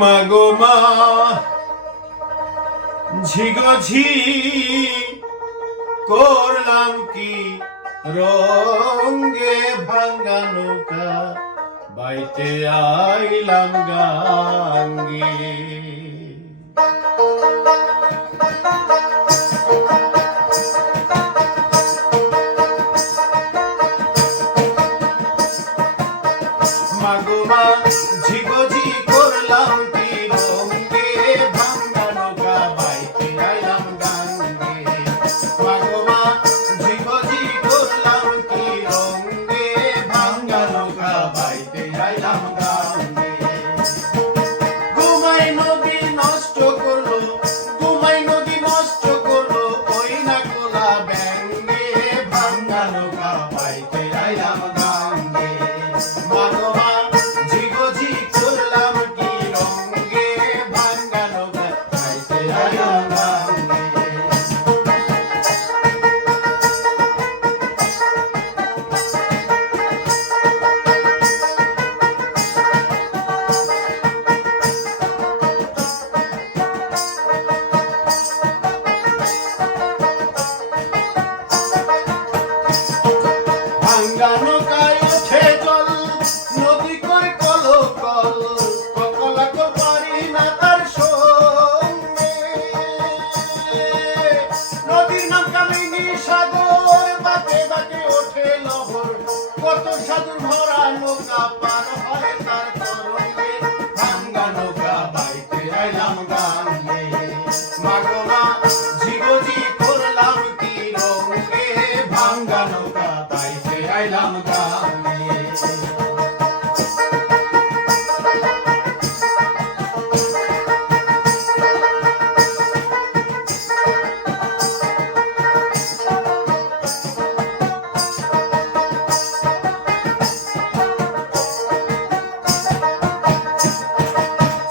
মাগো মা ঝিগঝি করলাম কি রঙ্গে ভাঙ্গা নৌকা বাইতে আইলাম গাঙ্গে। ভাঙ্গা নৌকা তাই সে আইলাম গানে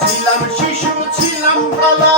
ছিলাম শিশু ছিলাম ভালা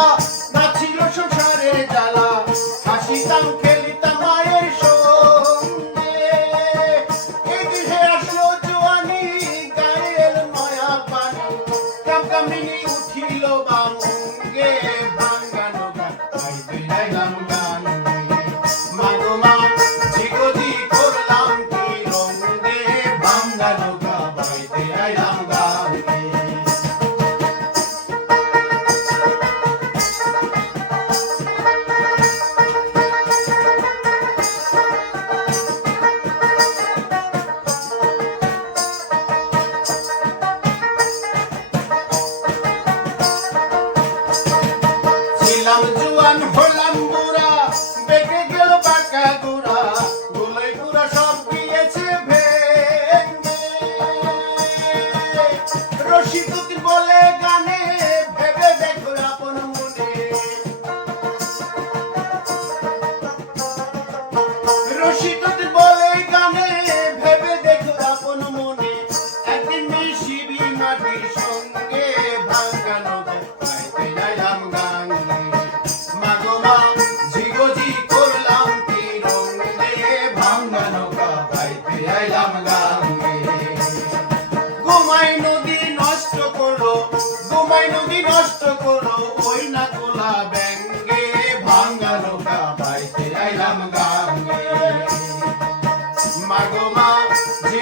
বলে গানে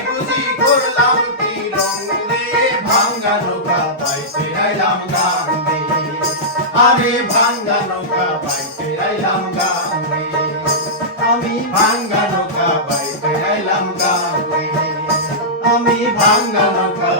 বুঝি করলাম কি রং রে ভাঙ্গা নৌকা বাইতে আইলাম গান আমি ভাঙ্গা নৌকা বাইতে আইলাম গান আমি ভাঙ্গা নৌকা বাইতে আইলাম গান আমি ভাঙ্গা নৌকা